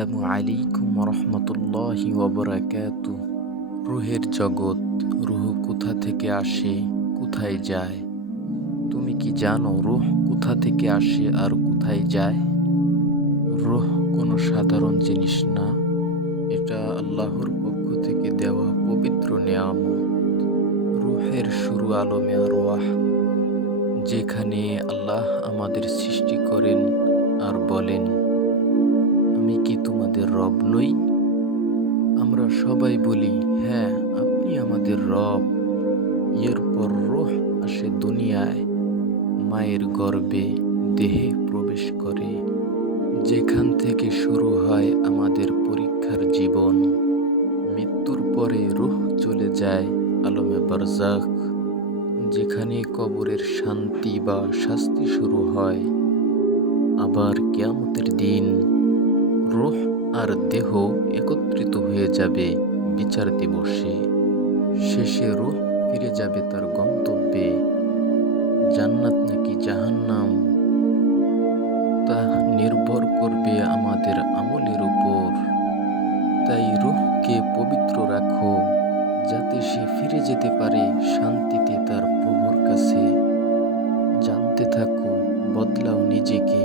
আসসালামু আলাইকুম রহমতুল্লাহি ওয়াবারাকাতু। রুহের জগৎ, রুহ কোথা থেকে আসে, কোথায় যায়? তুমি কি জানো রুহ কোথা থেকে আসে আর কোথায় যায়? রুহ কোনো সাধারণ জিনিস না, এটা আল্লাহর পক্ষ থেকে দেওয়া পবিত্র নেয়ামত। রুহের শুরু আলমে আরওয়াহ, যেখানে আল্লাহ আমাদের সৃষ্টি করেন আর বলেন, আমি কি তোমাদের রব নই? আমরা সবাই বলি, হ্যাঁ, আপনি আমাদের রব। এরপর রূহ আসে দুনিয়ায়, মায়ের গর্ভে, দেহে প্রবেশ করে, যেখান থেকে শুরু হয় আমাদের পরীক্ষার জীবন। মৃত্যুর পরে রূহ চলে যায় আলমে বারজাখ, যেখানে কবরের শান্তি বা শাস্তি শুরু হয়। আবার কিয়ামতের দিন রূহ আর দেহ একত্রিত হয়ে যাবে বিচার দিবসে। শেষে রূহ ফিরে যাবে তার গন্তব্যে। জান্নাত নাকি জাহান্নাম, তা নির্ভর করবে আমাদের আমলের উপর। তাই রূহকে পবিত্র রাখো, যাতে সে ফিরে যেতে পারে শান্তিতে তার প্রভুর কাছে। জানতে থাকো, বদলাও নিজেকে।